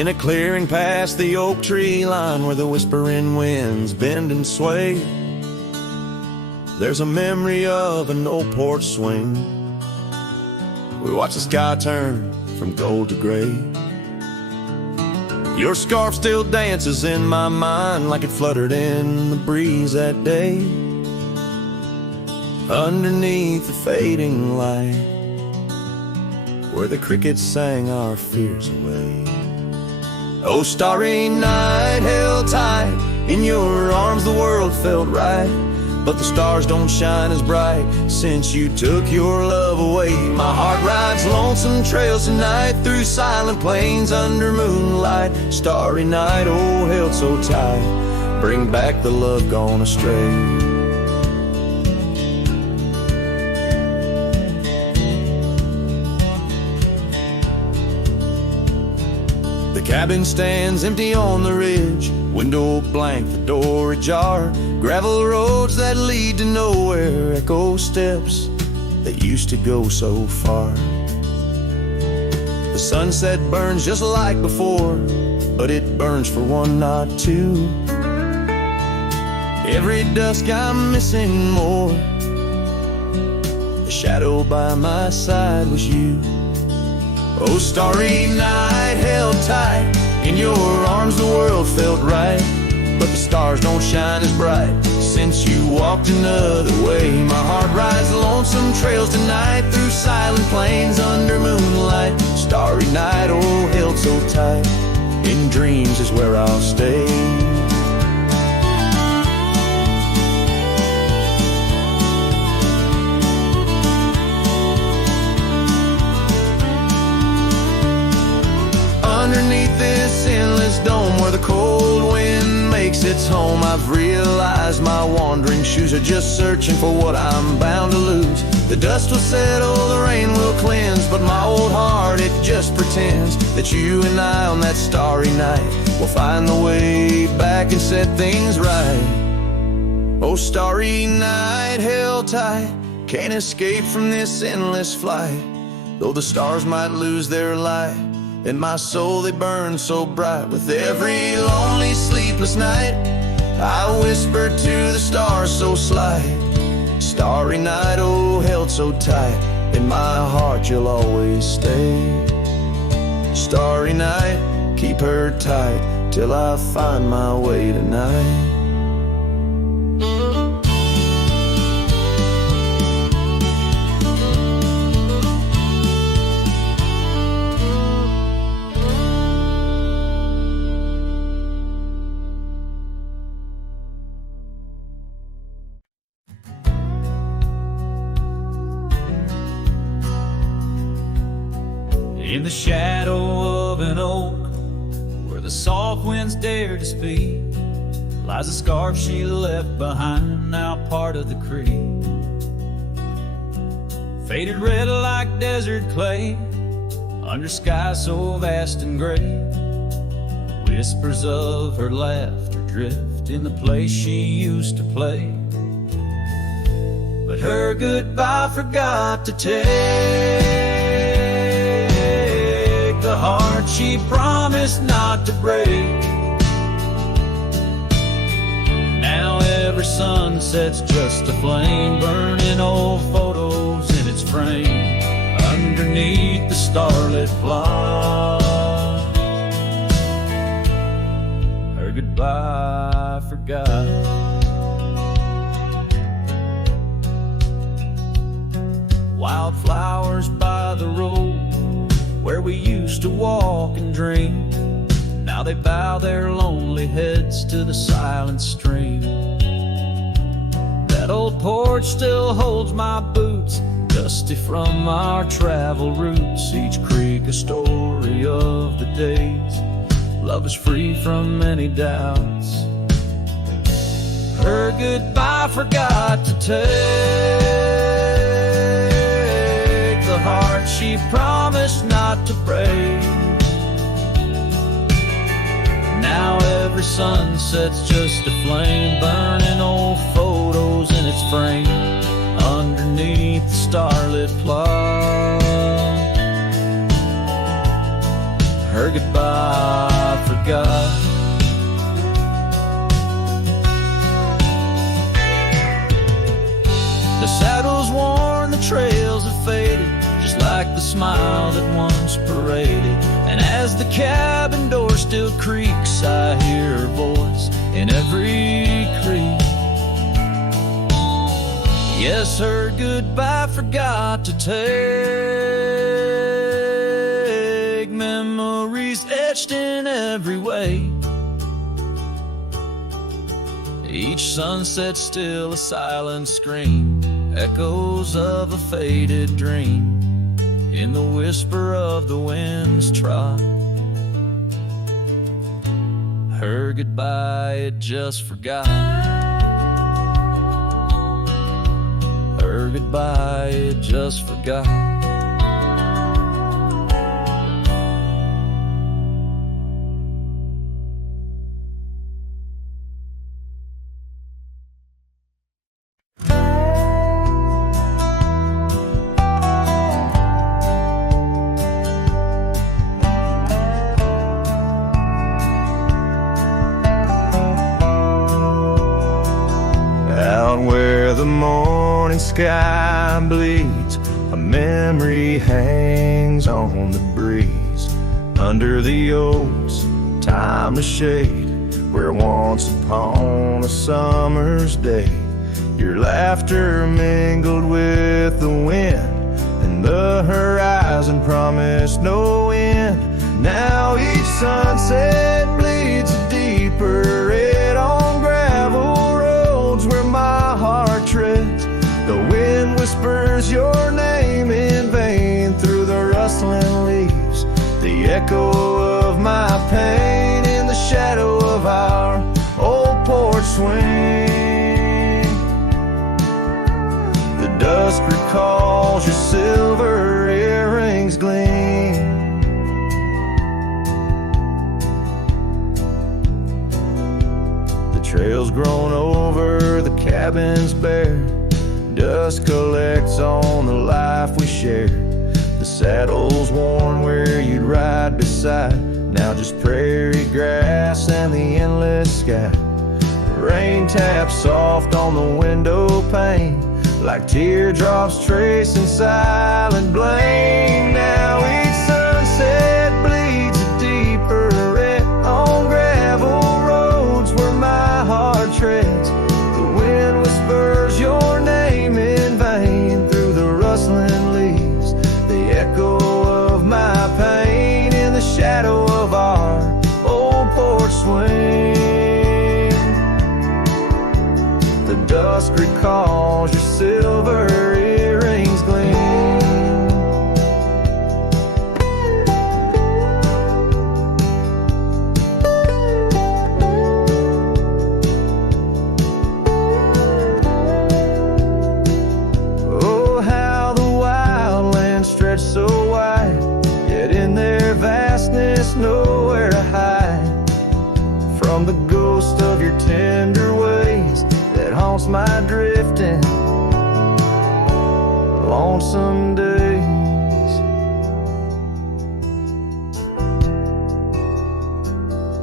In a clearing past the oak tree line where the whispering winds bend and sway, there's a memory of an old porch swing. We watch the sky turn from gold to gray. Your scarf still dances in my mind like it fluttered in the breeze that day, underneath the fading light, where the crickets sang our fears away. Oh, starry night, held tight in your arms, the world felt right, but the stars don't shine as bright since you took your love away. My heart rides lonesome trails tonight through silent plains under moonlight. Starry night, oh, held so tight, bring back the love gone astray. The cabin stands empty on the ridge, window blank, the door ajar. Gravel roads that lead to nowhere, echo steps that used to go so far. The sunset burns just like before, but it burns for one, not two. Every dusk I'm missing more. The shadow by my side was you. Oh, starry night, held tight in your arms, the world felt right, but the stars don't shine as bright since you walked another way. My heart rides lonesome trails tonight through silent plains under moonlight. Starry night, oh, held so tight, in dreams is where I'll stay. Underneath this endless dome where the cold wind makes its home, I've realized my wandering shoes are just searching for what I'm bound to lose. The dust will settle, the rain will cleanse, but my old heart, it just pretends that you and I on that starry night will find the way back and set things right. Oh, starry night, held tight, can't escape from this endless flight. Though the stars might lose their light, in my soul they burn so bright. With every lonely sleepless night, I whisper to the stars so slight. Starry night, oh, held so tight, in my heart you'll always stay. Starry night, keep her tight till I find my way tonight. In the shadow of an oak, where the soft winds dare to speak, lies a scarf she left behind, now part of the creek. Faded red like desert clay, under sky so vast and gray. Whispers of her laughter drift in the place she used to play. But her goodbye forgot to take the heart she promised not to break. Now every sunset's just a flame, burning old photos in its frame, underneath the starlit plot. Her goodbye forgot. Wildflowers by the road where we used to walk and dream, now they bow their lonely heads to the silent stream. That old porch still holds my boots, dusty from our travel routes. Each creek a story of the days love is free from any doubts. Her goodbye forgot to take the heart she promised not to break. Now every sunset's just a flame, burning old photos in its frame, underneath the starlit plot. Her goodbye forgot. The saddle's worn, the trails have faded, just like the smile that once paraded. And as the cabin door still creaks, I hear her voice in every creak. Yes, her goodbye forgot to take, memories etched in every way. Each sunset still a silent scream, echoes of a faded dream in the whisper of the wind's trot. Her goodbye it just forgot. Her goodbye it just forgot. Sky bleeds, a memory hangs on the breeze. Under the oaks, timeless shade, where once upon a summer's day, your laughter mingled with the wind, and the horizon promised no end. Now each sunset bleeds a deeper red on gravel roads where my heart treads. The wind whispers your name in vain through the rustling leaves. The echo of my pain in the shadow of our old porch swing. The dusk recalls your silver earrings gleam. The trail's grown over, the cabin's bare. Dust collects on the life we share. The saddle's worn where you'd ride beside. Now just prairie grass and the endless sky. Rain taps soft on the window pane, like teardrops tracing silent blame. Now each sunset bleeds a deeper red on gravel roads where my heart treads. The wind whispers your name in vain through the rustling leaves. The echo of my pain in the shadow of our old porch swing. The dusk recalls your silver earrings gleam. So wide, yet in their vastness nowhere to hide from the ghost of your tender ways that haunts my drifting lonesome days.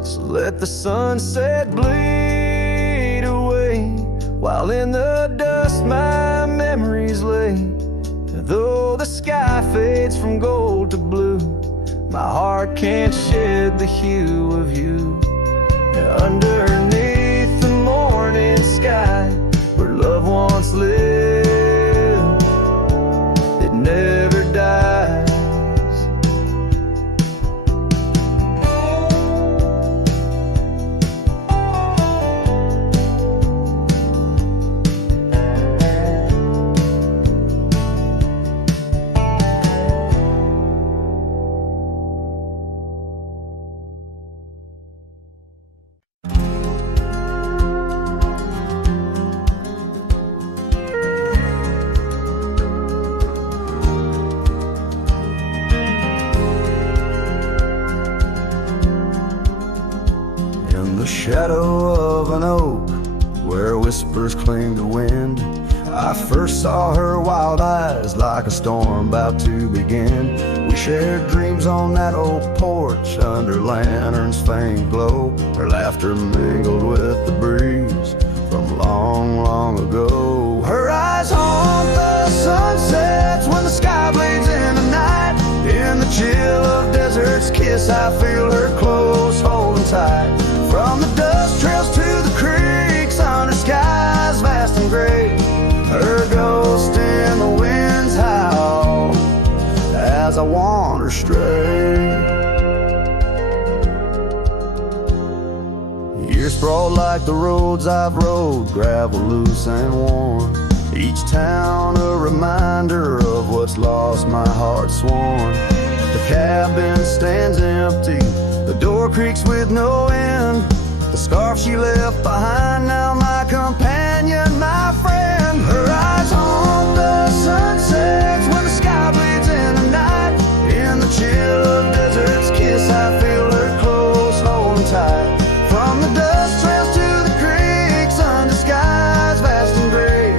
So let the sunset bleed away while in the dust my memories lay. Though the sky fades from gold to blue, my heart can't shed the hue of you. Underneath the morning sky, where love once lived, it never dies. Shadow of an oak where whispers cling to wind, I first saw her wild eyes like a storm about to begin. We shared dreams on that old porch under lanterns' faint glow. Her laughter mingled with the breeze from long, long ago. Her eyes haunt the sunsets when the sky bleeds in the night. In the chill of desert's kiss, I feel her close, holding tight. From the dust trails to the creeks, under skies vast and gray, her ghost in the wind's howl as I wander stray. Years sprawled like the roads I've rode, gravel loose and worn. Each town a reminder of what's lost, my heart sworn. The cabin stands empty, the door creaks with no end. The scarf she left behind, now my companion, my friend. Her eyes haunt the sunsets when the sky bleeds in the night. In the chill of desert's kiss, I feel her close, holding tight. From the dust trails to the creeks, under skies vast and gray,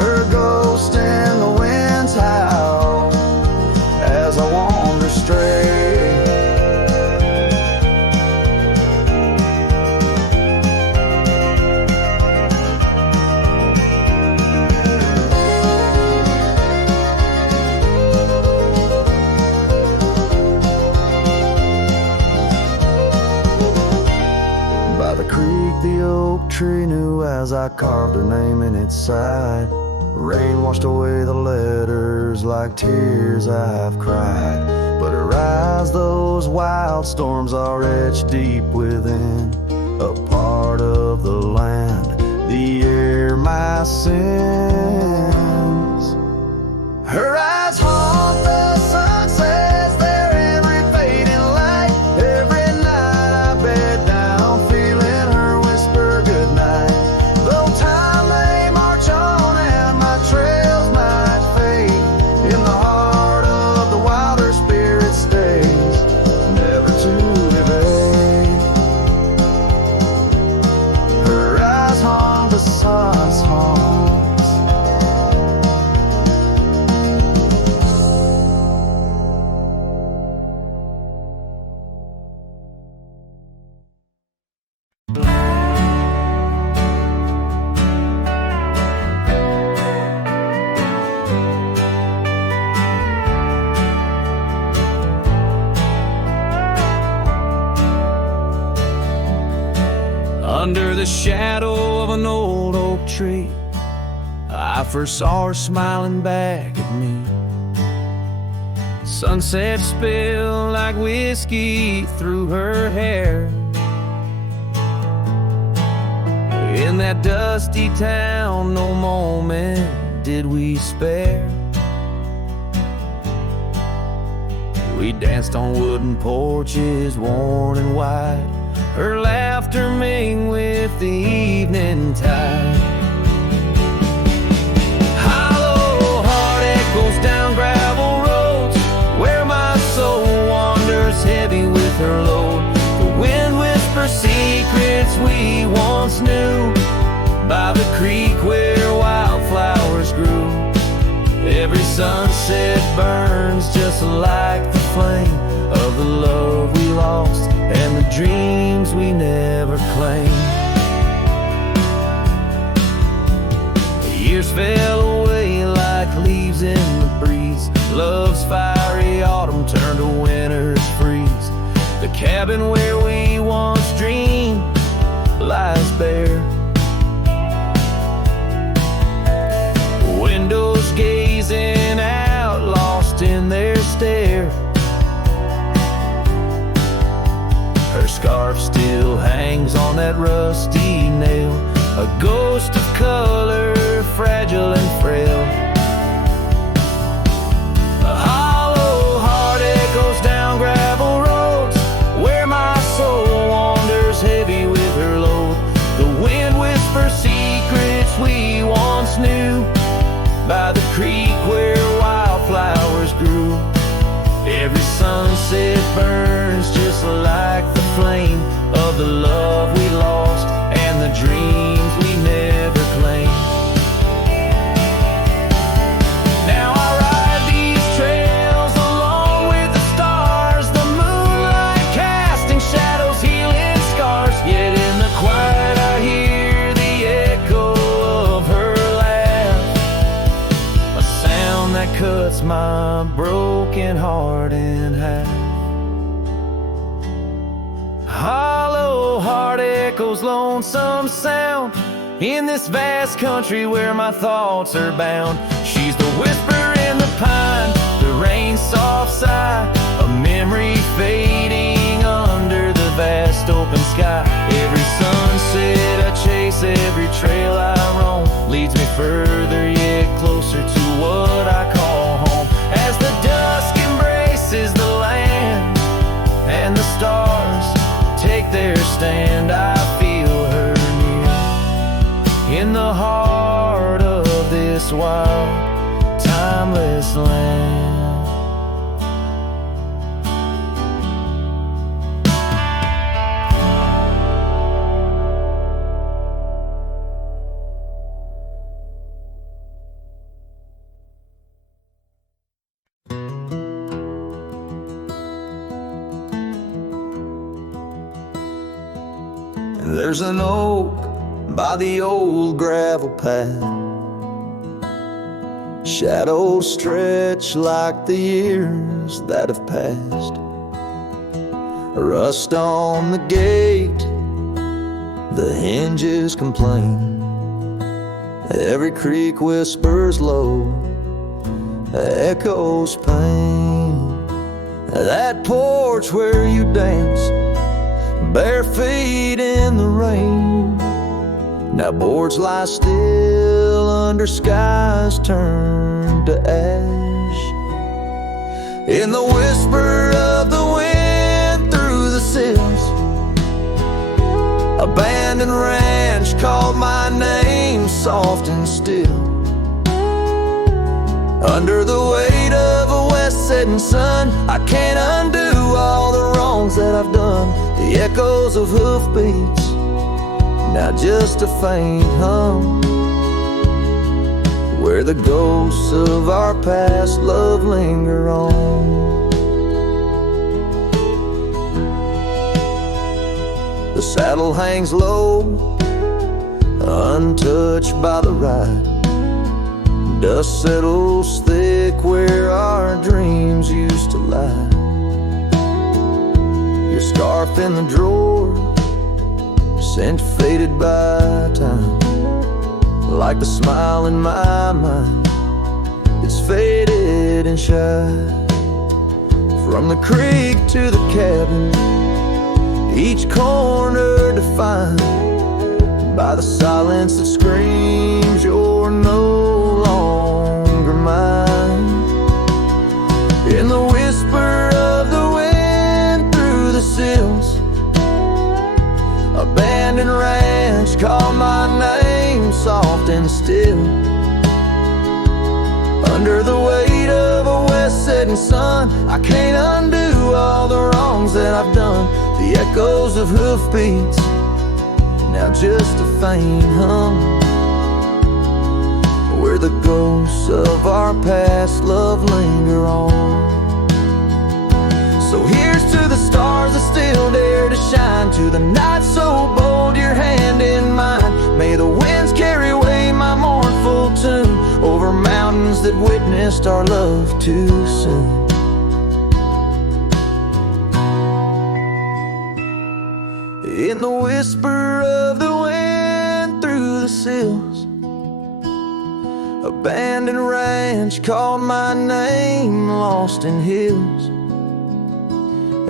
her ghost in the wind's howl as I wander stray. The oak tree knew as I carved her name in its side. Rain washed away the letters like tears I've cried. But her eyes, those wild storms are etched deep within. A part of the land, the air, my sins. Her eyes haunt the sunsets, their every fading light. Every night I bed down, feeling her whisper goodnight. Though time may march on and my trails might fade, in the heart of the wild her spirit stays, never to evade. Her eyes haunt the sun's haunts. Under the shadow of an old oak tree, I first saw her smiling back at me. Sunset spilled like whiskey through her hair. In that dusty town, no moment did we spare. We danced on wooden porches, worn and wide. Her laughter mingled with the evening tide. Hollow heart echoes down gravel roads, where my soul wanders heavy with her load. The wind whispers secrets we once knew, by the creek where wildflowers grew. Every sunset burns just like the flame of the love we lost and the dreams we never claimed. The years fell away like leaves in the breeze. Love's fiery autumn turned to winter's freeze. The cabin where we once dreamed lies bare. Windows gazing out, lost in their stare. Her scarf still hangs on that rusty nail, a ghost of color, fragile and frail. A hollow heart echoes down gravel roads, where my soul wanders heavy with her load. The wind whispers secrets we once knew, by the creek where wildflowers grew. Every sunset burns just like the flame of the love we lost and the dreams we never claimed. my broken heart in half. Hollow heart echoes lonesome sound in this vast country where my thoughts are bound. She's the whisper in the pine, the rain's soft sigh, a memory fading under the vast open sky. Every sunset I chase, every trail I roam, leads me further yet closer to what I call home. As the dusk embraces the land and the stars take their stand, I feel her near in the heart of this wild, timeless land. There's an oak by the old gravel path, shadows stretch like the years that have passed. Rust on the gate, the hinges complain. Every creak whispers low, echoes pain. That porch where you dance, bare feet in the rain. Now boards lie still under skies turned to ash. In the whisper of the wind through the sills, abandoned ranch called my name soft and still. Under the weight of a west setting sun, I can't undo all the wrongs that I've done. The echoes of hoofbeats, now just a faint hum, where the ghosts of our past love linger on. The saddle hangs low, untouched by the ride. Dust settles thick where our dreams used to lie. Your scarf in the drawer, scent faded by time, like the smile in my mind, it's faded and shy. From the creek to the cabin, each corner defined by the silence that screams you're no longer mine. In the whisper of the wind through the sills, abandoned ranch called my name soft and still. Under the weight of a west setting sun, I can't undo all the wrongs that I've done. The echoes of hoofbeats, now just a faint hum, where the ghosts of our past love linger on. So here's to the stars that still dare to shine, to the night so bold, your hand in mine. May the winds carry away my mournful tune over mountains that witnessed our love too soon. In the whisper of the wind through the sills, abandoned ranch called my name lost in hills.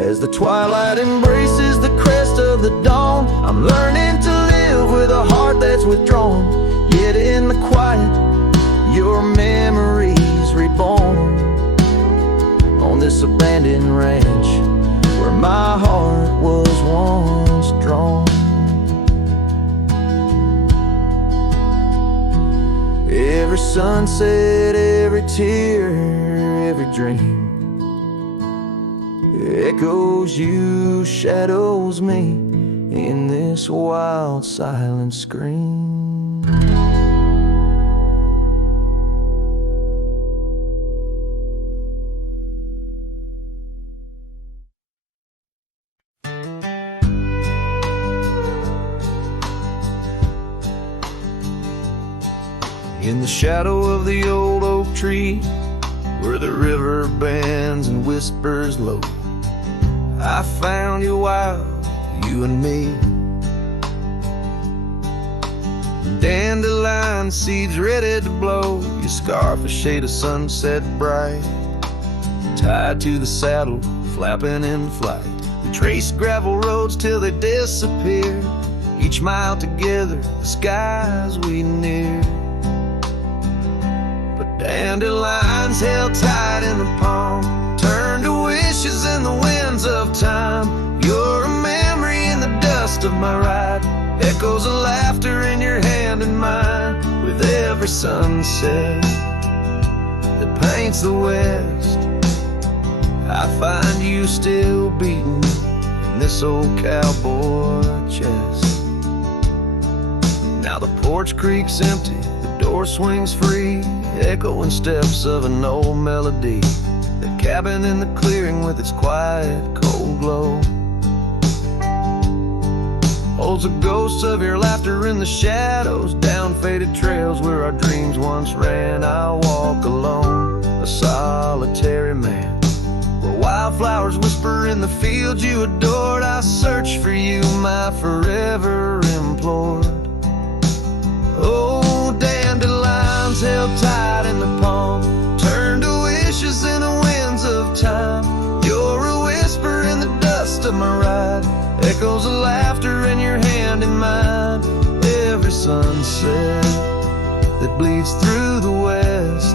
As the twilight embraces the crest of the dawn, I'm learning to live with a heart that's withdrawn. Yet in the quiet, your memories reborn on this abandoned ranch where my heart was once drawn. Every sunset, every tear, every dream echoes you, shadows me in this wild silent scream. In the shadow of the old oak tree where the river bends and whispers low. I found you wild, you and me. Dandelion seeds ready to blow, your scarf a shade of sunset bright. Tied to the saddle, flapping in flight. We traced gravel roads till they disappeared. Each mile together, the skies we neared. But dandelions held tight in the palm, turned to wishes in the winds of time. You're a memory in the dust of my ride, echoes of laughter in your hand and mine. With every sunset that paints the west, I find you still beating in this old cowboy chest. Now the porch creak's empty, the door swings free, echoing steps of an old melody. The cabin in the clearing with its quiet, cold glow holds a ghost of your laughter in the shadows. Down faded trails where our dreams once ran, I'll walk alone, a solitary man. Where wildflowers whisper in the fields you adored, I search for you, my forever implored. Oh, dandelions held tight in the palm, turned to wishes in the winds of time. You're a whisper in the dust of my ride, echoes of laughter in your hand and mine. Every sunset that bleeds through the west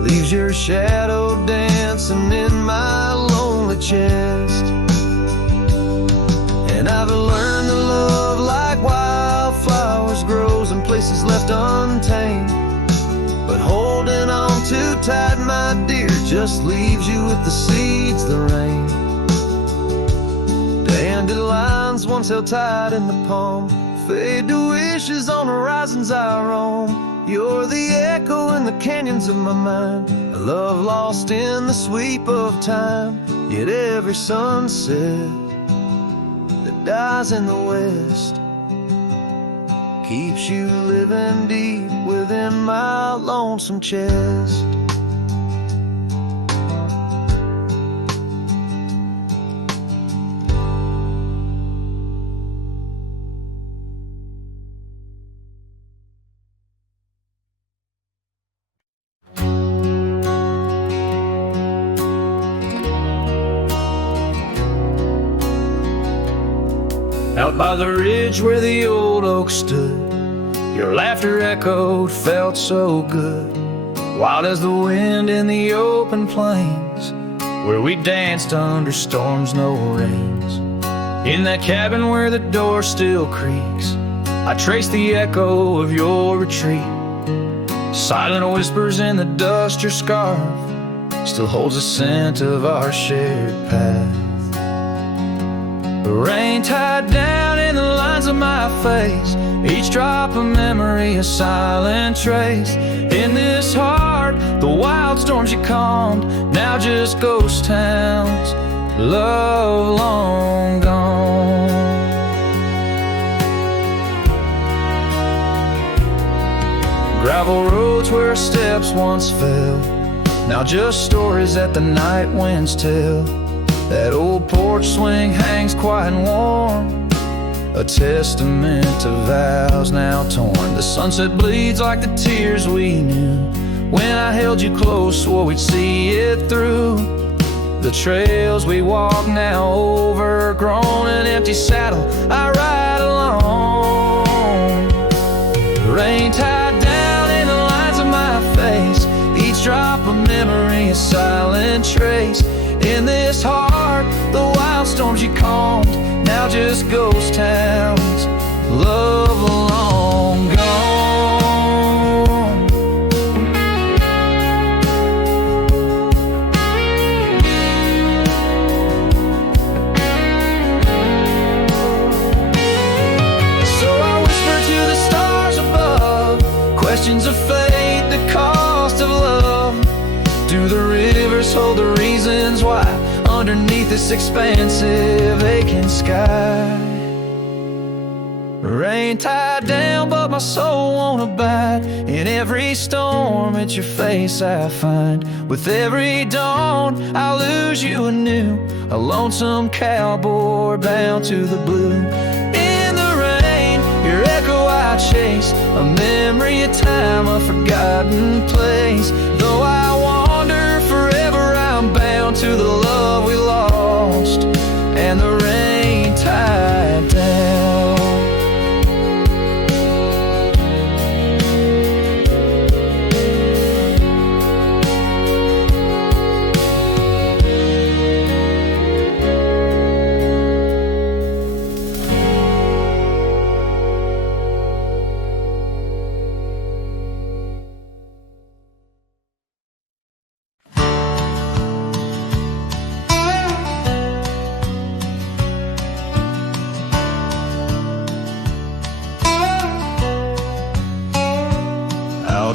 leaves your shadow dancing in my lonely chest. And I've learned that love like wildflowers grows in places left untamed, but holding on too tight, my dear, just leaves you with the seeds that rain. Dandelions once held tight in the palm, fade to wishes on horizons I roam. You're the echo in the canyons of my mind, a love lost in the sweep of time. Yet every sunset that dies in the west keeps you living deep within my lonesome chest. Out by the ridge where the old oak stood, your laughter echoed, felt so good. Wild as the wind in the open plains, where we danced under storms, no rains. In that cabin where the door still creaks, I trace the echo of your retreat. Silent whispers in the dust, your scarf still holds the scent of our shared path. The rain tied down in the lines of my face, each drop of memory a silent trace. In this heart, the wild storms you calmed, now just ghost towns, love long gone. Gravel roads where our steps once fell, now just stories that the night winds tell. That old porch swing hangs quiet and warm, a testament to vows now torn. The sunset bleeds like the tears we knew when I held you close, swore we'd see it through. The trails we walk now overgrown, an empty saddle I ride alone. The rain tied down in the lines of my face, each drop of memory a silent trace. In this heart, the wild storms you calmed, now just ghost towns, love long gone. So I whisper to the stars above, questions of fate, the cost of love. Do the rivers hold the reasons why underneath this expansive aching sky? Rain tied down, but my soul won't abide. In every storm, it's your face I find. With every dawn, I lose you anew. A lonesome cowboy bound to the blue. In the rain, your echo I chase, a memory of time, a forgotten place. Though I wander forever, I'm bound to the love we lost, and the rain tied down.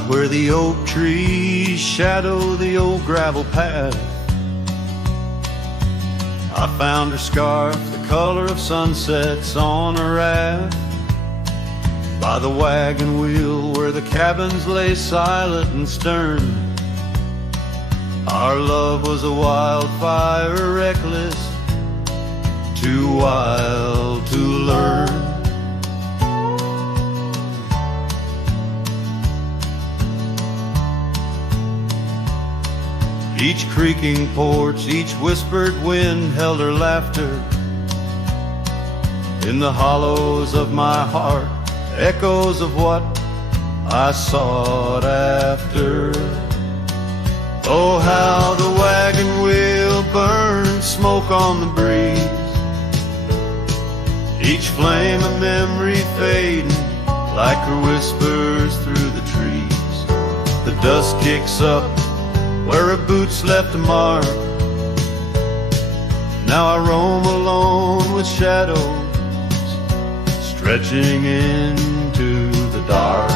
Where the oak trees shadow the old gravel path, I found her scarf, the color of sunsets on a raft. By the wagon wheel where the cabins lay silent and stern, our love was a wildfire, reckless, too wild to learn. Each creaking porch, each whispered wind held her laughter. In the hollows of my heart, echoes of what I sought after. Oh, how the wagon wheel burned, smoke on the breeze. Each flame a memory fading, like her whispers through the trees. The dust kicks up where her boots left a mark. Now I roam alone with shadows stretching into the dark.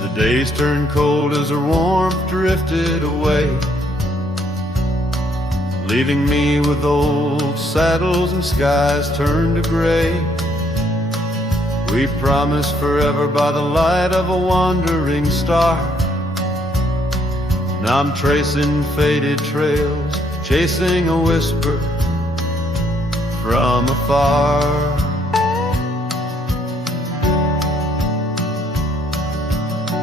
The days turned cold as her warmth drifted away, leaving me with old saddles and skies turned to gray. We promised forever by the light of a wandering star. Now I'm tracing faded trails, chasing a whisper from afar.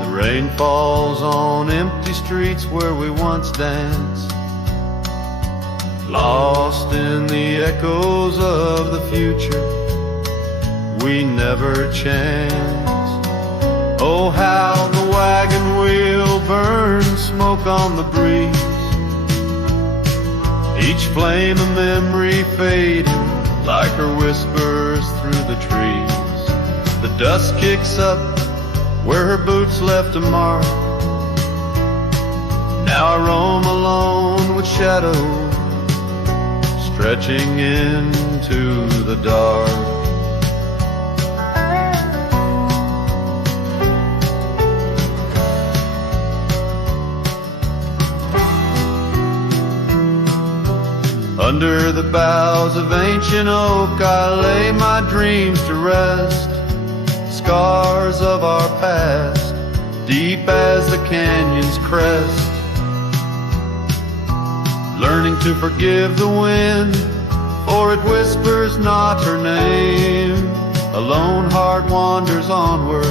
The rain falls on empty streets where we once danced, lost in the echoes of the future we never chanced. Oh, how the wagon wheel burns, smoke on the breeze. Each flame a memory fading, like her whispers through the trees. The dust kicks up where her boots left a mark. Now I roam alone with shadows stretching into the dark. Under the boughs of ancient oak I lay my dreams to rest, scars of our past, deep as the canyon's crest. Learning to forgive the wind, for it whispers not her name. A lone heart wanders onward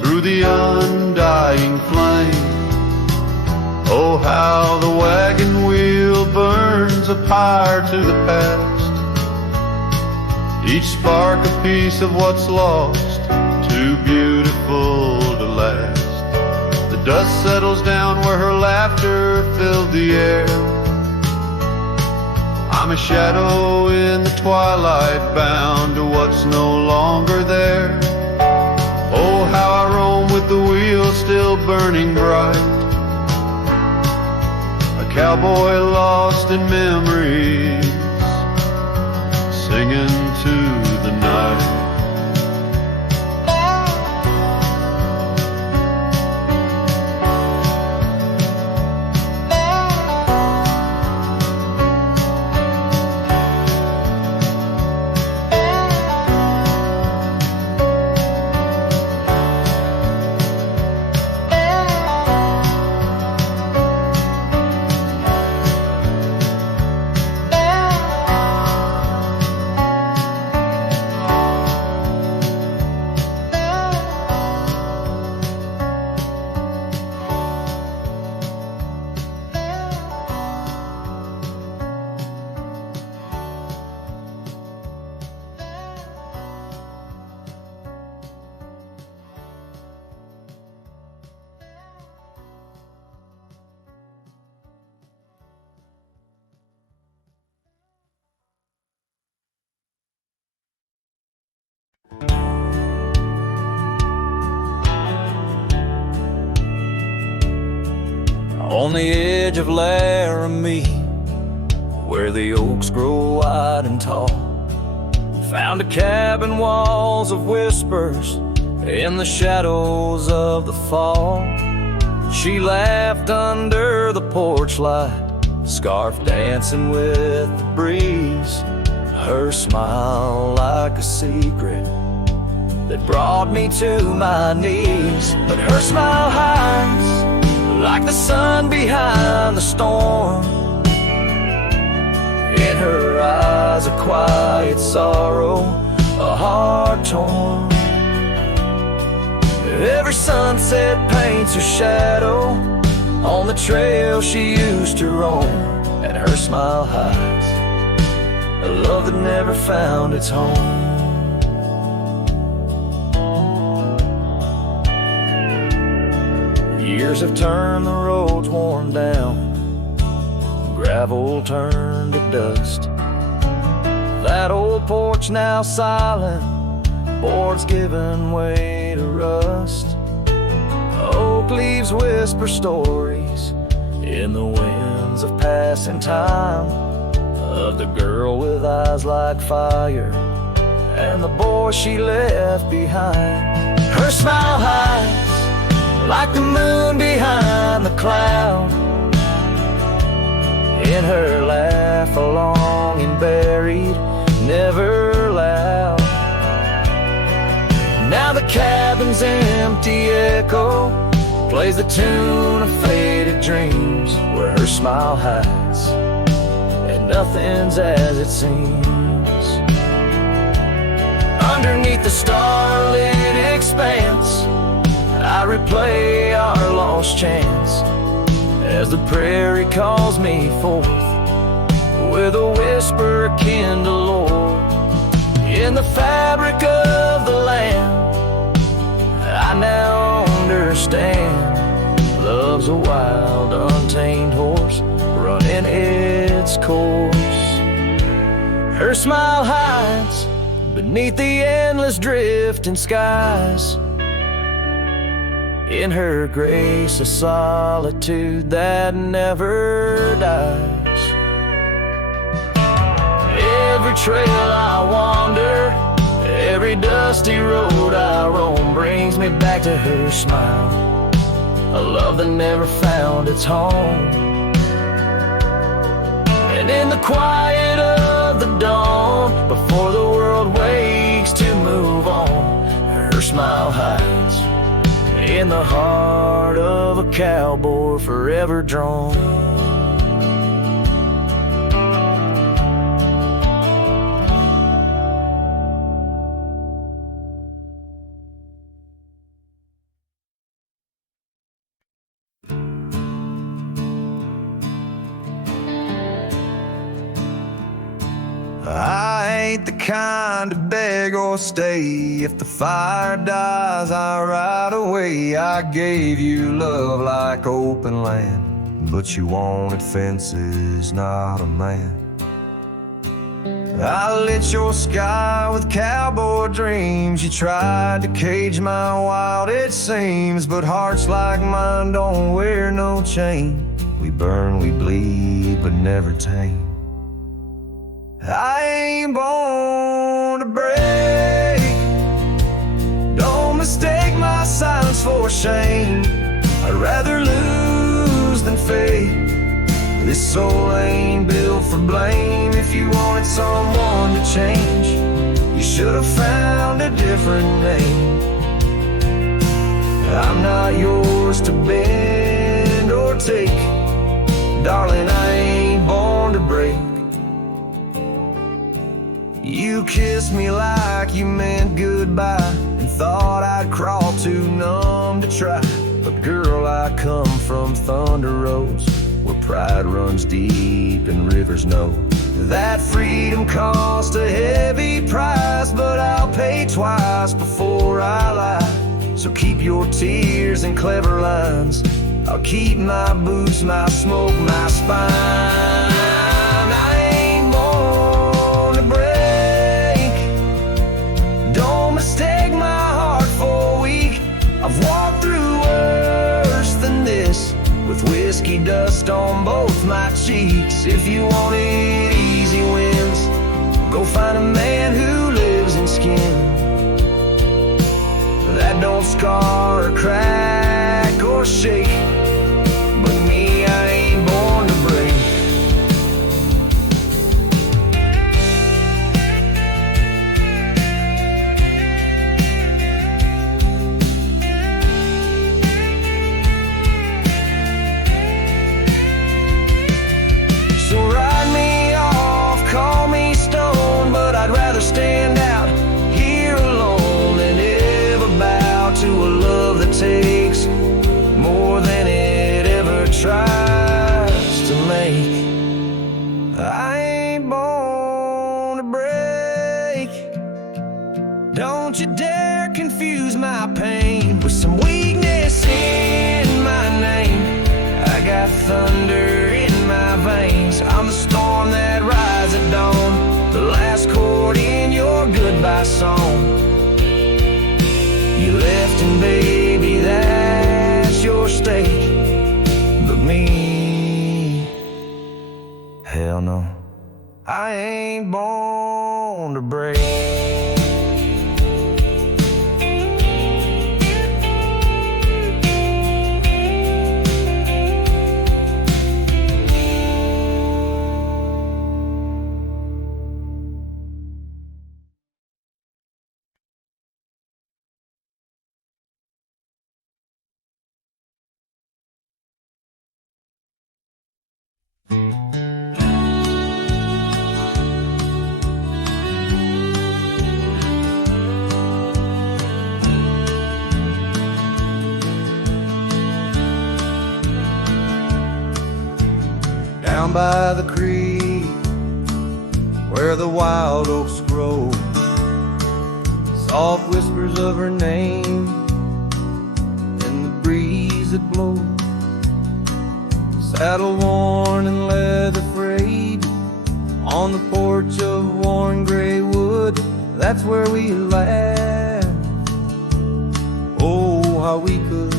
through the undying flame. Oh, how the wagon wheel burns a pyre to the past. Each spark a piece of what's lost, too beautiful to last. The dust settles down where her laughter filled the air. I'm a shadow in the twilight, bound to what's no longer there. Oh, how I roam with the wheel still burning bright, a cowboy lost in memories, singing to the night. on the edge of Laramie, where the oaks grow wide and tall. Found a cabin, walls of whispers in the shadows of the fall. She laughed under the porch light, scarf dancing with the breeze. Her smile like a secret that brought me to my knees. But her smile hides like the sun behind the storm. In her eyes a quiet sorrow, a heart torn. Every sunset paints her shadow on the trail she used to roam. And her smile hides a love that never found its home. Years have turned the roads worn down, gravel turned to dust. That old porch now silent, boards giving way to rust. Oak leaves whisper stories in the winds of passing time, of the girl with eyes like fire and the boy she left behind. Her smile hides like the moon behind the cloud. In her laugh a longing buried, never loud. Now the cabin's empty echo plays the tune of faded dreams, where her smile hides and nothing's as it seems. Underneath the starlit expanse, I replay our lost chance as the prairie calls me forth with a whisper akin to lore. In the fabric of the land, I now understand love's a wild, untamed horse running its course. Her smile hides beneath the endless drifting skies. In her grace a solitude that never dies. Every trail I wander, every dusty road I roam, brings me back to her smile, a love that never found its home. And in the quiet of the dawn, before the world wakes to move on, her smile hides in the heart of a cowboy forever drawn. I ain't the kind to beg or stay. If the fire dies, I ride away. I gave you love like open land, but you wanted fences, not a man. I lit your sky with cowboy dreams. You tried to cage my wild, it seems, but hearts like mine don't wear no chain. We burn, we bleed, but never tame. I ain't born to break. Don't mistake my silence for shame. I'd rather lose than fade. This soul ain't built for blame. If you wanted someone to change, you should have found a different name. I'm not yours to bend or take. Darling, I ain't born to break. You kissed me like you meant goodbye, and thought I'd crawl too numb to try. But girl, I come from Thunder Roads, where pride runs deep and rivers know that freedom cost a heavy price. But I'll pay twice before I lie. So keep your tears and clever lines. I'll keep my boots, my smoke, my spine. Mistake my heart for weak. I've walked through worse than this, with whiskey dust on both my cheeks. If you wanted easy wins, go find a man who lives in skin that don't scar or crack or shake. But me, I ain't born to break. So ride me off, call me stone, but I'd rather stand out here alone than ever bow to a love that takes more than it ever tries to make. I ain't born to break. Don't you dare confuse my pain with some weakness in my name. I got thunder in my veins. I'm the storm that rides at dawn, the last chord in your goodbye song. You left and baby, that's your stake. But me, hell no, I ain't born to break. Down by the creek, where the wild oaks grow, soft whispers of her name in the breeze that blows. Saddle worn and leather frayed, on the porch of worn gray wood, that's where we laughed. Oh, how we could.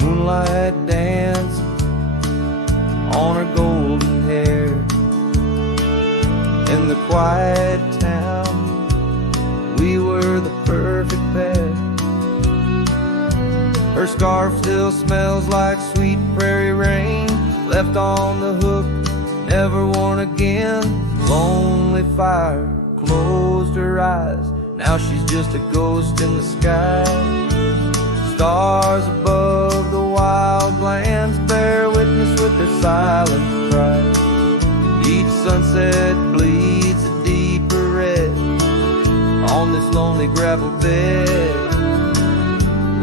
Moonlight dance on her golden hair. In the quiet town, we were the perfect pair. Her scarf still smells like sweet prairie rain, left on the hook, never worn again. Lonely fire closed her eyes, now she's just a ghost in the sky. Stars above the wild lands bear witness with their silent cry. Each sunset bleeds a deeper red on this lonely gravel bed,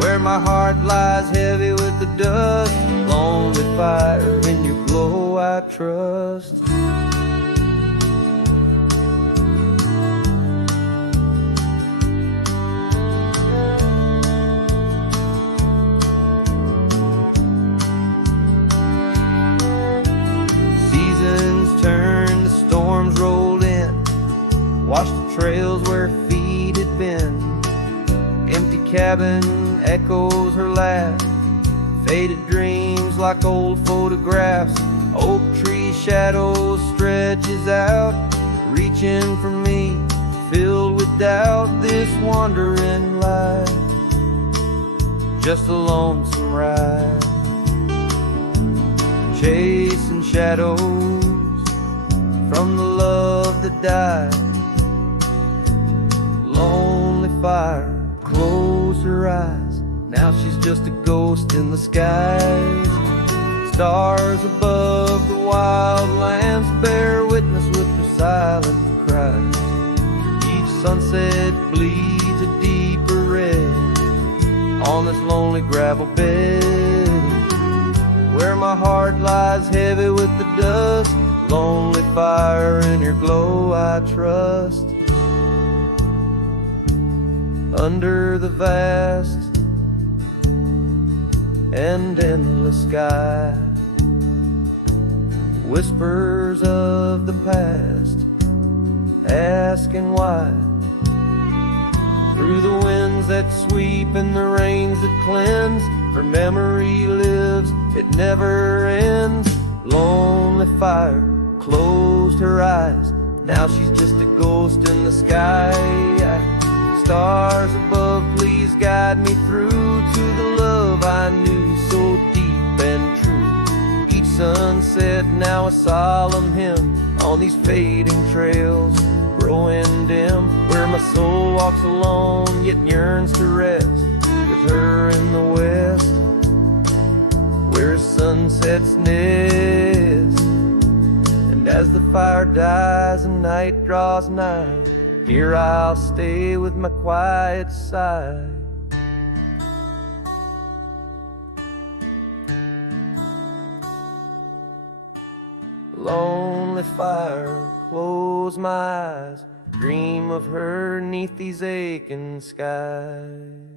where my heart lies heavy with the dust. Lonely fire, in your glow I trust. Seasons turn, the storms rolled in, washed the trails where feet had been. Empty cabin echoes her laugh, faded dreams like old photographs. Oak tree shadows stretches out, reaching for me, filled with doubt. This wandering life, just a lonesome ride, chasing shadows from the love that died. Lonely fire closed her eyes, now she's just a ghost in the skies. Stars above the wild lands bear witness with their silent cries. Each sunset bleeds a deeper red on this lonely gravel bed, where my heart lies heavy with the dust. Lonely fire, in your glow I trust. Under the vast and endless sky, whispers of the past, asking why. Through the winds that sweep and the rains that cleanse, Her memory lives, it never ends. Lonely fire closed her eyes. Now she's just a ghost in the sky. Stars above, please guide me through to the love I knew so deep and true. Each sunset now a solemn hymn on these fading trails growing dim, where my soul walks alone yet yearns to rest with her in the west, where sunsets nest. And as the fire dies and night draws nigh, here I'll stay with my quiet sigh. Lonely fire, close my eyes, dream of her 'neath these aching skies.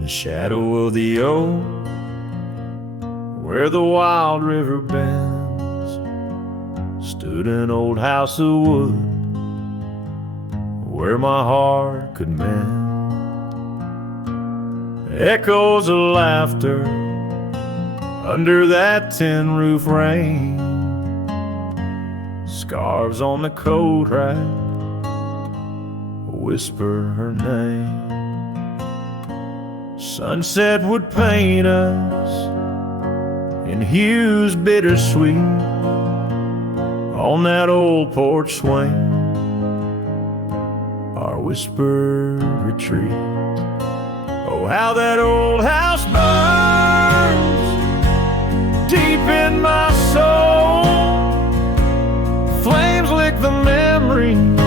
The shadow of the oak, where the wild river bends, stood an old house of wood where my heart could mend. Echoes of laughter under that tin roof rain, scarves on the coat rack whisper her name. Sunset would paint us in hues bittersweet on that old porch swing, our whispered retreat. Oh, how that old house burns deep in my soul. Flames lick the memories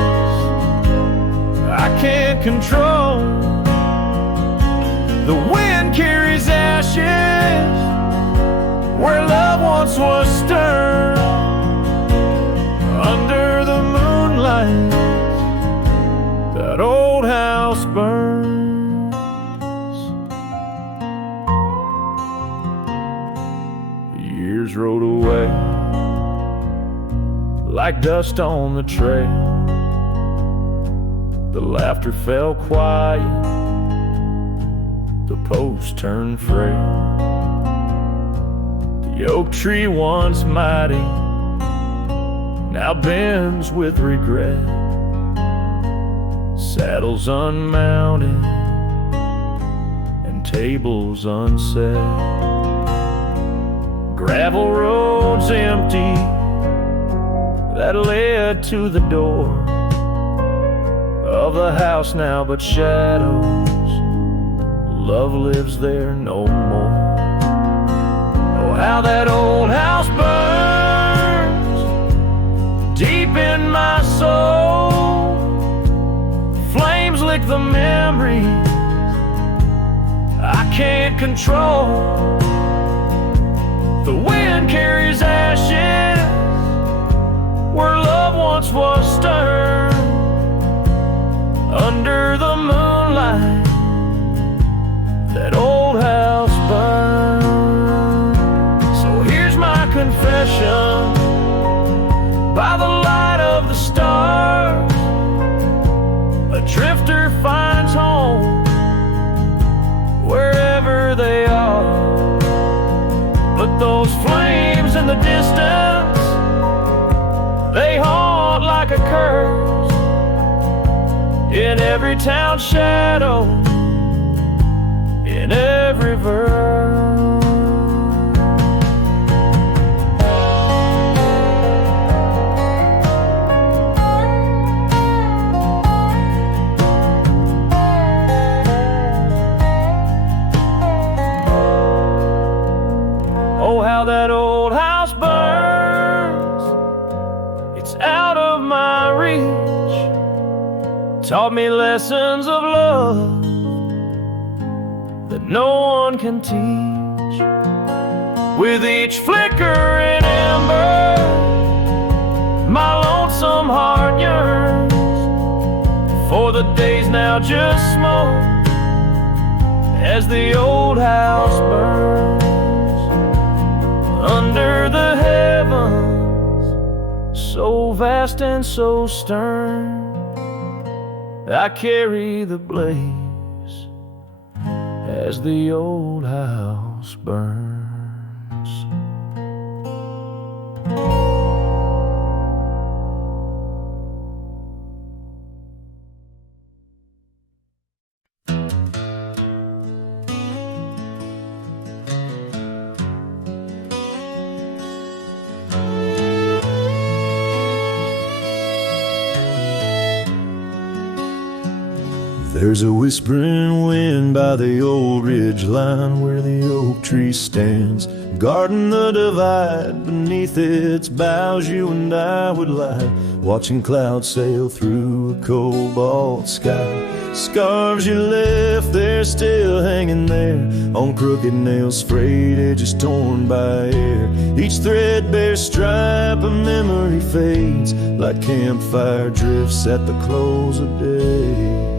I can't control. The wind carries ashes where love once was stirred. Under the moonlight, that old house burns. The years rode away like dust on the trail. The laughter fell quiet, the post turned frail. The oak tree once mighty now bends with regret. Saddles unmounted and tables unset. Gravel roads empty that led to the door of the house now but shadows. Love lives there no more. Oh, how that old house burns deep in my soul. Flames lick the memories I can't control. The wind carries ashes where love once was stirred. Under the moonlight, that old house burns. So here's my confession by the light of the stars. A drifter finds home every town shadow, in every verse. Oh, how that old house burns, it's out of my reach. Taught me lessons of love that no one can teach. With each flickering ember, my lonesome heart yearns for the days now just smoke as the old house burns. Under the heavens, so vast and so stern, I carry the blaze as the old house burns. There's a whispering wind by the old ridge line where the oak tree stands, guarding the divide. Beneath its boughs you and I would lie, watching clouds sail through a cobalt sky. Scarves you left there still hanging there on crooked nails, frayed edges torn by air. Each threadbare stripe of memory fades like campfire drifts at the close of day.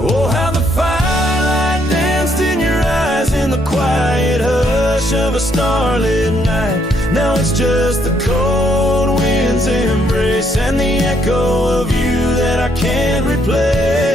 Oh, how the firelight danced in your eyes in the quiet hush of a starlit night. Now it's just the cold wind's embrace and the echo of you that I can't replace.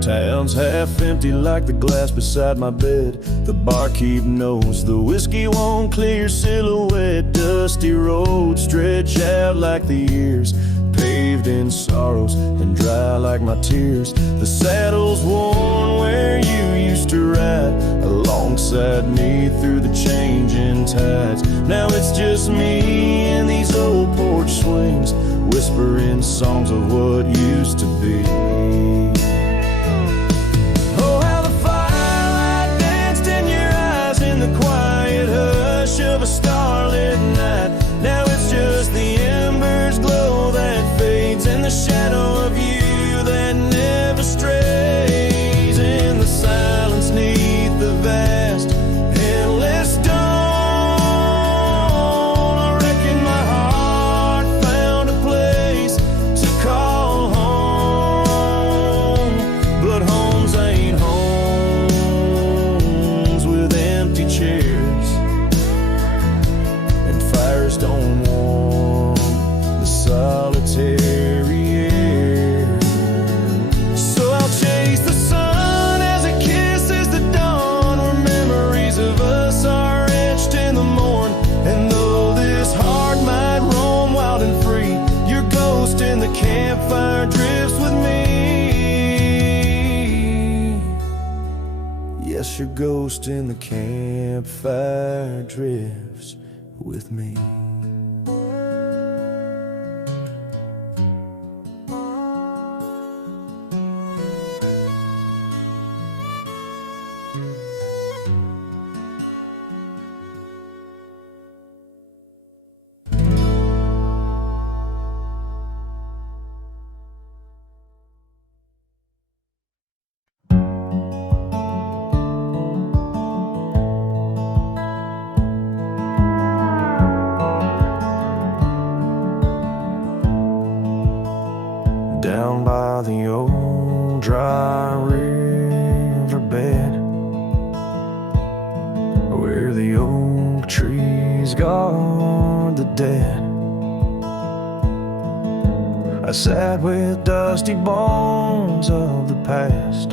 Town's half empty like the glass beside my bed. The barkeep knows the whiskey won't clear your silhouette. Dusty roads stretch out like the years, paved in sorrows and dry like my tears. The saddle's worn where you used to ride alongside me through the changing tides. Now it's just me and these old porch swings, whispering songs of what used to be. Of a starlit night, now it's just the embers glow that fades and the shadow of you that never strays in the silence neath the vast endless dawn. I reckon my heart found a place to call home, but homes ain't homes with empty chairs. Don't warm the solitary air. So I'll chase the sun as it kisses the dawn, where memories of us are etched in the morn. And though this heart might roam wild and free, your ghost in the campfire drifts with me. Yes, your ghost in the campfire drifts with me. Down by the old dry riverbed, where the oak trees guard the dead, I sat with dusty bones of the past.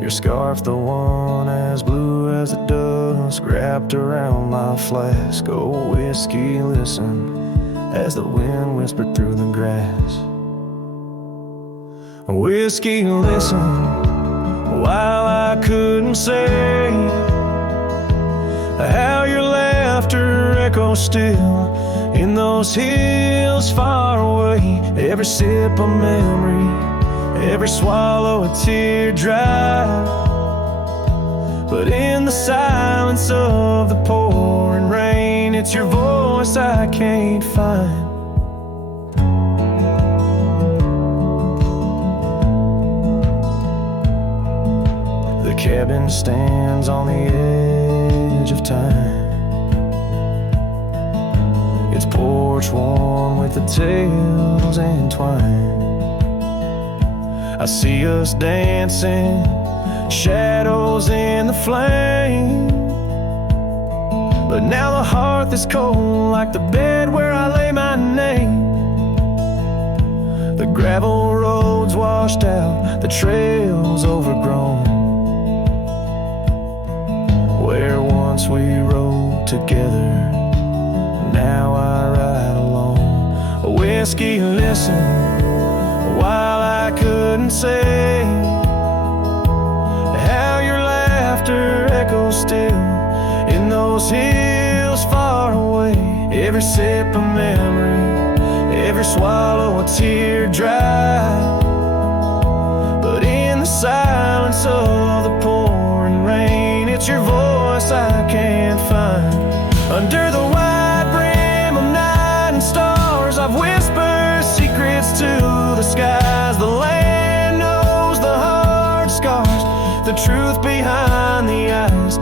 Your scarf, the one as blue as the dusk, wrapped around my flask. Oh, whiskey, listen as the wind whispered through the grass. Whiskey, listen while I couldn't say how your laughter echoes still in those hills far away. Every sip a memory, every swallow a teardrop. But in the silence of the pouring rain, it's your voice I can't find. The cabin stands on the edge of time, its porch warm with the tales entwined. I see us dancing, shadows in the flame. But now the hearth is cold like the bed where I lay my name. The gravel roads washed out, the trails overgrown, where once we rode together, now I ride alone. A whiskey, listen while I couldn't say how your laughter echoes still in those hills far away. Every sip a memory, every swallow a teardrop. But in the silence of the pouring rain, it's your voice I can't find. Under the wide brim of night and stars, I've whispered secrets to the skies. The land knows the hard scars, the truth behind the eyes.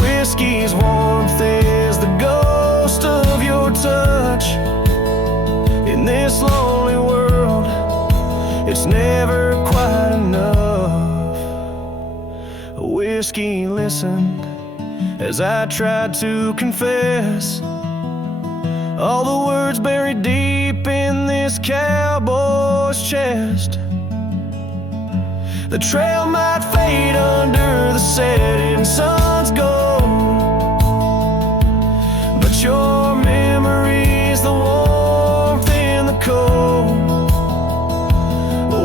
Whiskey's warmth is the ghost of your touch. In this lonely world, it's never quite enough. Whiskey, listen as I tried to confess all the words buried deep in this cowboy's chest. The trail might fade under the setting sun's gold, but your memory's the warmth in the cold.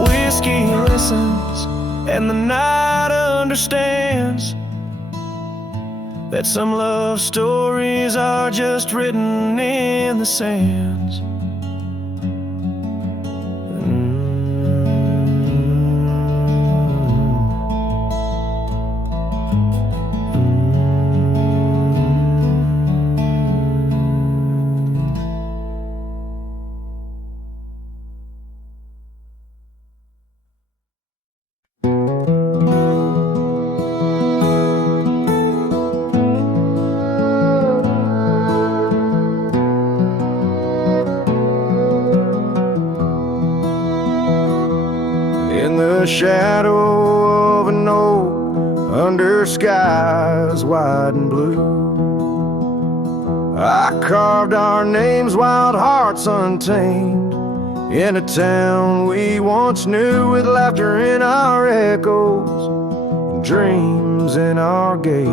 Whiskey listens and the night understands that some love stories are just written in the sands. In the shadow of an oak, under skies wide and blue, I carved our names, wild hearts untamed, in a town we once knew, with laughter in our echoes and dreams in our gaze.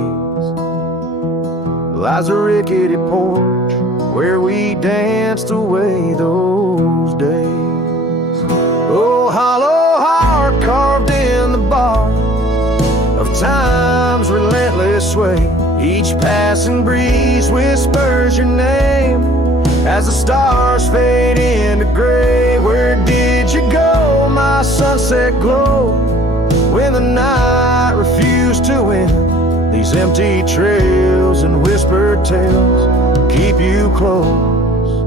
Lies a rickety porch where we danced away those days. Oh, hollow heart carved in the bark of time's relentless sway. Each passing breeze whispers your name as the stars fade into gray. Where did you go, my sunset glow, when the night refused to end? These empty trails and whispered tales keep you close,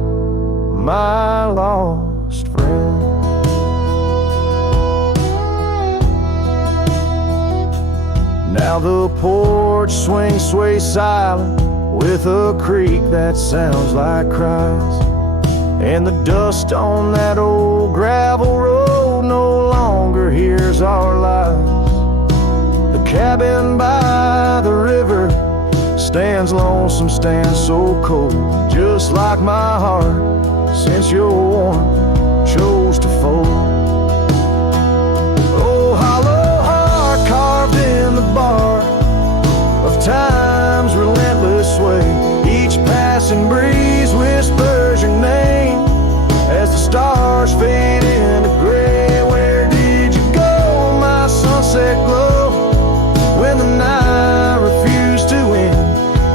my lost friend. Now the porch swings sway silent with a creak that sounds like cries, and the dust on that old gravel road no longer hears our lies. The cabin by the river stands lonesome, stands so cold, just like my heart since your warmth chose to fold. Oh, hollow heart carved in the bark of time's relentless sway. Each passing breeze whispers your name as the stars fade into gray. Where did you go, my sunset glow, when the night refused to end?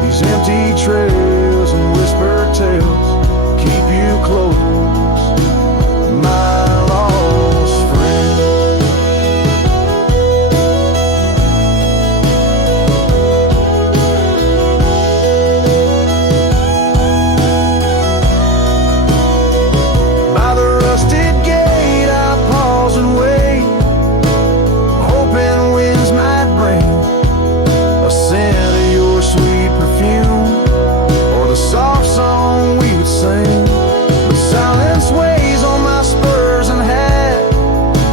These empty trails and whispered tales keep you close, my lost friend. By the rusted gate I pause and wait, hoping winds might bring a scent of your sweet perfume, or the soft song we would sing. But silence weighs on my spurs and hat,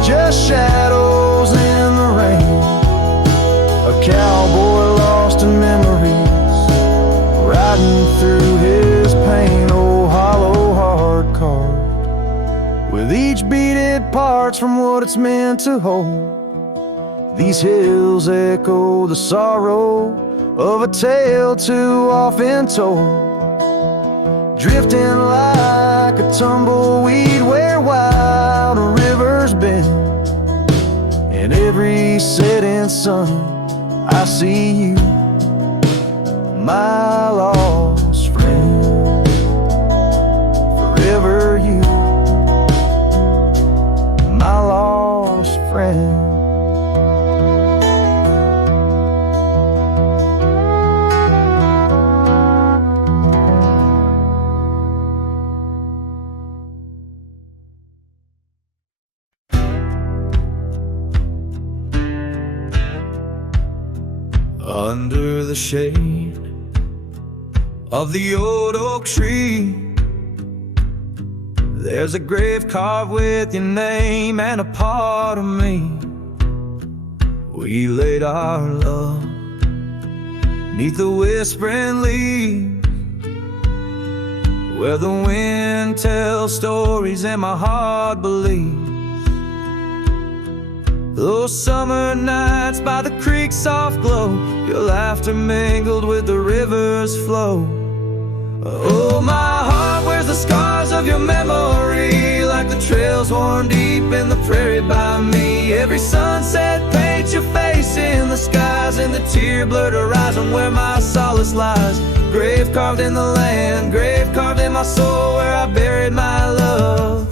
just shadows in the rain. A cowboy lost in memories, riding through his pain. Oh, hollow heart carved with each beaded parts from what it's meant to hold. These hills echo the sorrow of a tale too often told, drifting like a tumbleweed where wild rivers bend. In every setting sun I see you, my lost friend. Forever you, my lost friend. Under the shade of the old oak tree, there's a grave carved with your name and a part of me. We laid our love 'neath the whispering leaves, where the wind tells stories and my heart believes. Those summer nights by the creek's soft glow, your laughter mingled with the river's flow. Oh, my heart wears the scars of your memory, like the trails worn deep in the prairie by me. Every sunset paints your face in the skies, and the tear-blurred horizon where my solace lies. Grave carved in the land, grave carved in my soul, where I buried my love,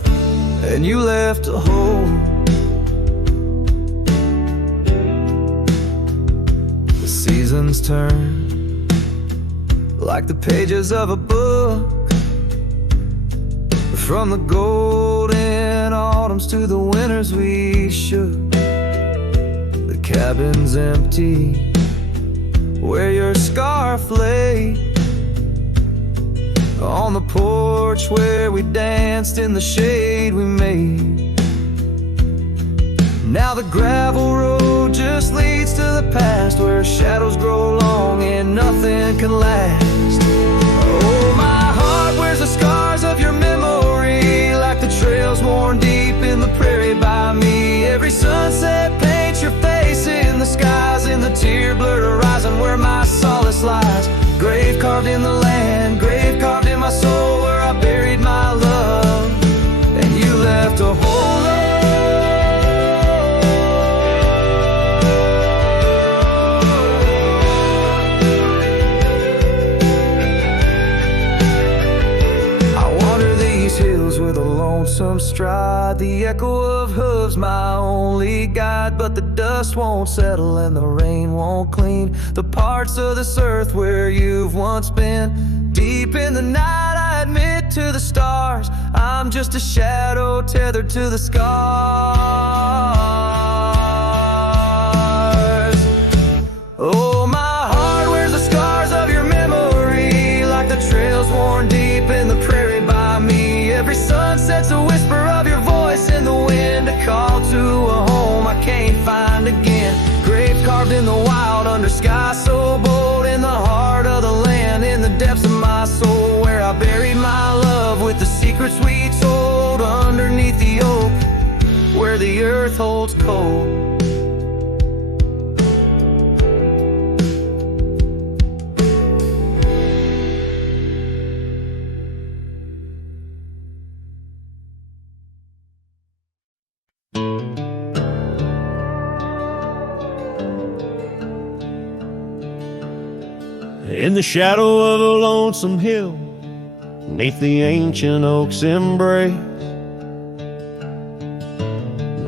and you left a hole. Seasons turn like the pages of a book, from the golden autumns to the winters we shook. The cabin's empty where your scarf lay, on the porch where we danced in the shade we made. Now the gravel road just leads to the past, where shadows grow long and nothing can last. Oh, my heart wears the scars of your memory, like the trails worn deep in the prairie by me. Every sunset paints your face in the skies, in the tear-blurred horizon where my solace lies. Grave carved in the land, grave carved in my soul, where I buried my love, and you left a hole. With a lonesome stride, the echo of hooves my only guide. But the dust won't settle and the rain won't clean the parts of this earth where you've once been. Deep in the night I admit to the stars, I'm just a shadow tethered to the scars. Oh, my heart wears the scars of your memory, like the trails worn deep in the prairie by me. Every sunset's a whisper of your voice in the wind, a call to a home I can't find again. Grave carved in the wild under sky so bold, in the heart of the land, in the depths of my soul, where I buried my love with the secrets we the earth holds cold. In the shadow of a lonesome hill, neath the ancient oak's embrace,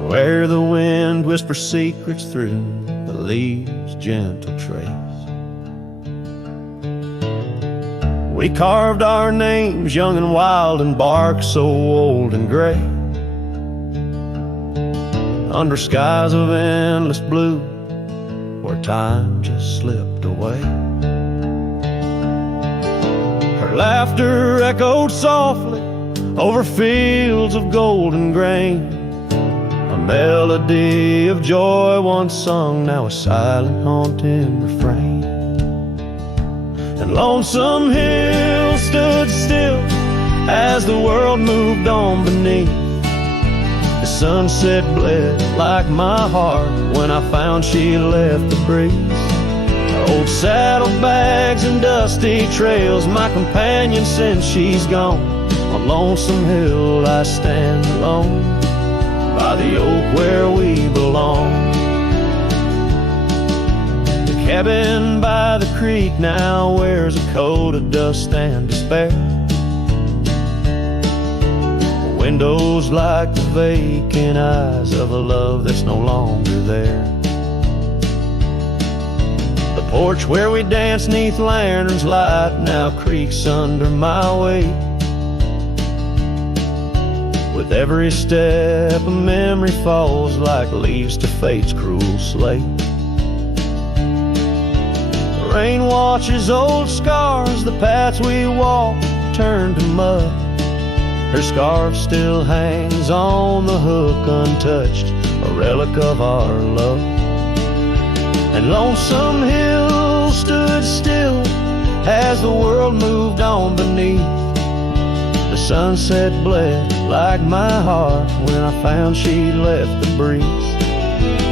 where the wind whispers secrets through the leaves' gentle trace, we carved our names young and wild in bark so old and gray, under skies of endless blue where time just slipped away. Her laughter echoed softly over fields of golden grain, a melody of joy once sung, now a silent haunting refrain. And Lonesome Hill stood still as the world moved on beneath. The sunset bled like my heart when I found she left the breeze. Old saddlebags and dusty trails, my companion since she's gone. On Lonesome Hill I stand alone, by the oak where we belong. The cabin by the creek now wears a coat of dust and despair. The windows like the vacant eyes of a love that's no longer there. The porch where we danced neath lanterns light now creaks under my weight. With every step a memory falls like leaves to fate's cruel slate. The rain washes old scars, the paths we walked turned to mud. Her scarf still hangs on the hook untouched, a relic of our love. And Lonesome Hill stood still as the world moved on beneath. The sunset bled like my heart when I found she left the breeze.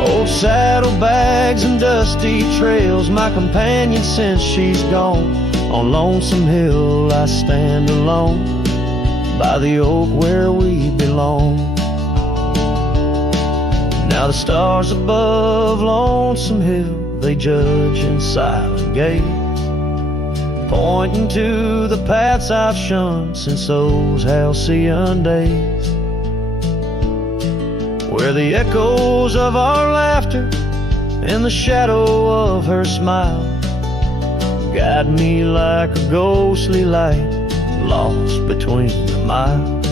Old saddlebags and dusty trails, my companion since she's gone. On Lonesome Hill I stand alone, by the oak where we belong. Now the stars above Lonesome Hill, they judge in silent gaze, pointing to the paths I've shunned since those halcyon days, where the echoes of our laughter and the shadow of her smile guide me like a ghostly light lost between the miles.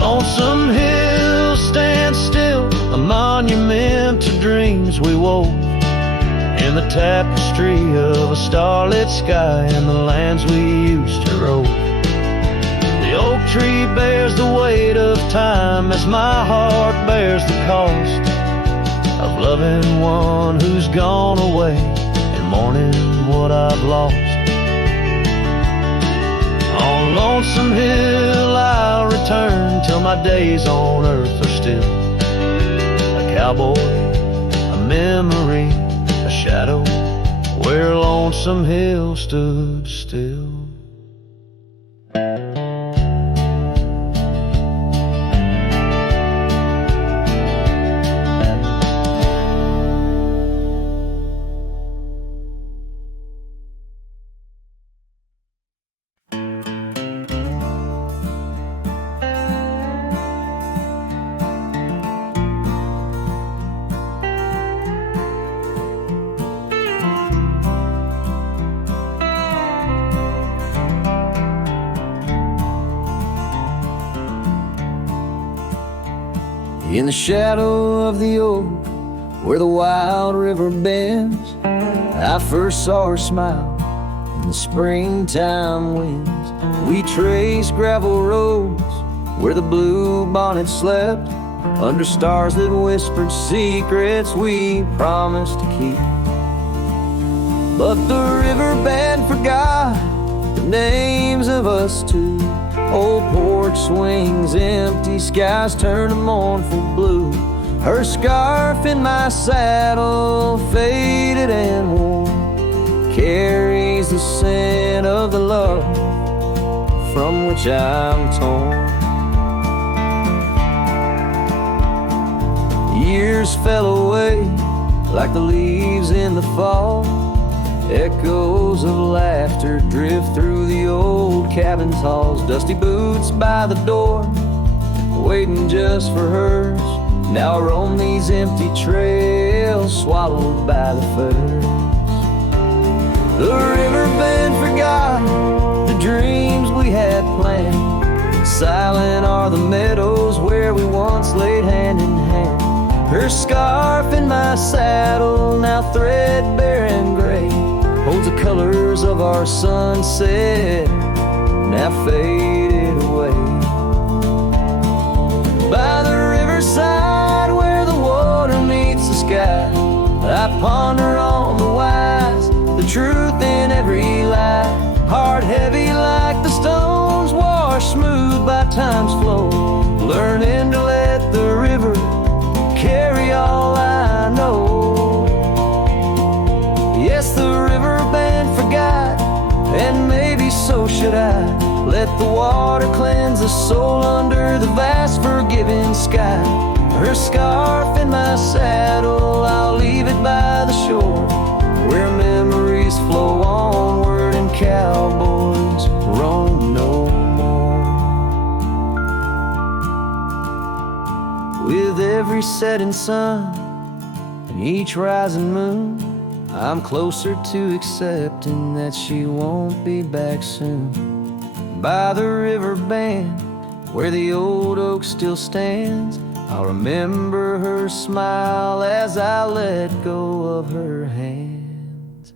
Lonesome Hill stands still, a monument to dreams we wove, in the tapestry of a starlit sky and the lands we used to rove. The oak tree bears the weight of time as my heart bears the cost of loving one who's gone away and mourning what I've lost. On Lonesome Hill I'll return till my days on earth are still a cowboy, a memory, a shadow where Lonesome Hill stood still. In the shadow of the oak, where the wild river bends, I first saw her smile in the springtime winds. We traced gravel roads where the blue bonnet slept, under stars that whispered secrets we promised to keep. But the riverbed forgot that names of us two. Old porch swings empty, skies turn to mournful blue. Her scarf in my saddle, faded and worn, carries the scent of the love from which I'm torn. Years fell away like the leaves in the fall. Echoes of laughter drift through the old cabin's halls. Dusty boots by the door, waiting just for hers. Now I roam these empty trails, swallowed by the furs. The riverbed forgot the dreams we had planned. Silent are the meadows where we once laid hand in hand. Her scarf in my saddle, now threadbare and gray, holds the colors of our sunset, now faded away. By the riverside where the water meets the sky, I ponder on the wise, the truth in every lie. Heart heavy like the stones, washed smooth by time's flow, learning to let the river carry all I know. Yes, the riverbed forgot, and maybe so should I. Let the water cleanse the soul under the vast forgiving sky. Her scarf in my saddle, I'll leave it by the shore, where memories flow onward and cowboys roam no more. With every setting sun and each rising moon, I'm closer to accepting that she won't be back soon. By the river bend, where the old oak still stands, I'll remember her smile as I let go of her hands.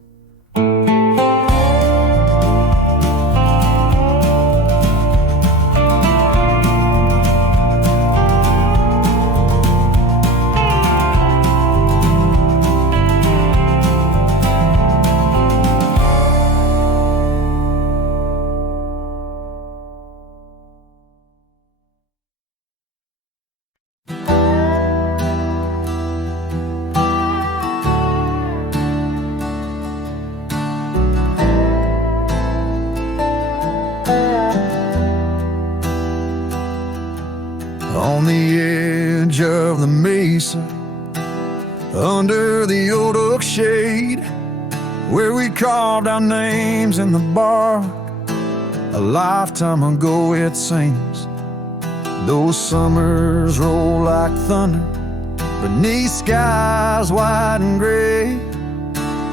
On the edge of the mesa, under the old oak shade, where we carved our names in the bark, a lifetime ago it seems. Those summers roll like thunder beneath skies white and gray,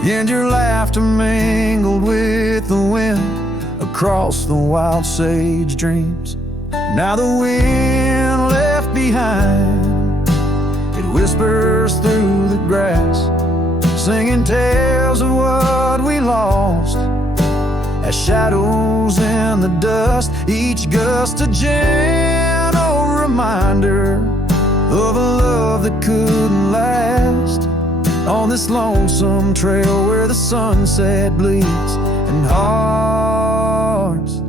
and your laughter mingled with the wind across the wild sage dreams. Now the wind left behind, it whispers through the grass, singing tales of what we lost, as shadows in the dust, each gust a gentle reminder of a love that couldn't last. On this lonesome trail where the sunset bleeds and hearts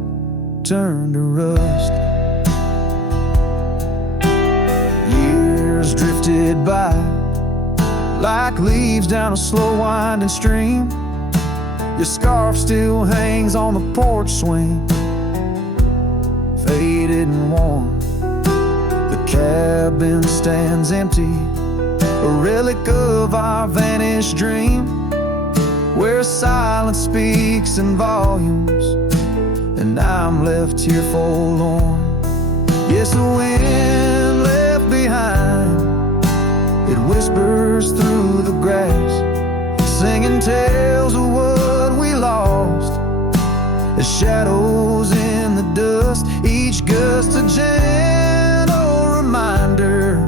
turn to rust. Years drifted by like leaves down a slow winding stream. Your scarf still hangs on the porch swing, faded and worn. The cabin stands empty, a relic of our vanished dream, where silence speaks in volumes, and I'm left here forlorn. Yes, the wind left behind, it whispers through the grass, singing tales of what we lost, as shadows in the dust, each gust a gentle reminder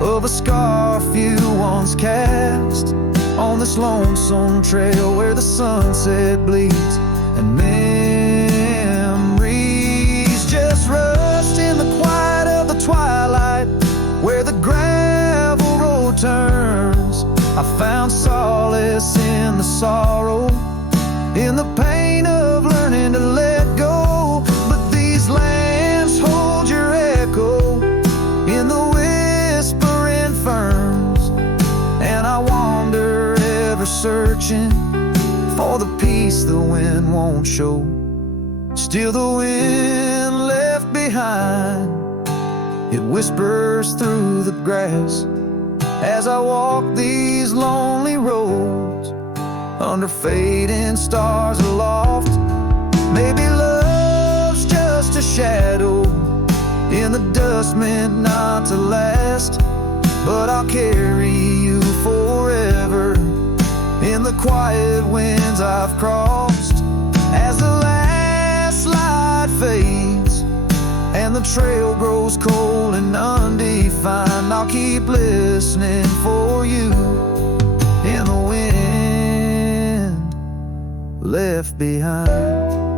of a scarf you once cast on this lonesome trail where the sunset bleeds and memories just rust in the quiet of the twilight, where the gravel road turns. I found solace in the sorrow, in the pain of learning to let searching for the peace the wind won't show. Still the wind left behind, it whispers through the grass as I walk these lonely roads under fading stars aloft. Maybe love's just a shadow in the dust meant not to last, but I'll carry you forever in the quiet winds I've crossed. As the last slide fades and the trail grows cold and undefined, I'll keep listening for you in the wind left behind.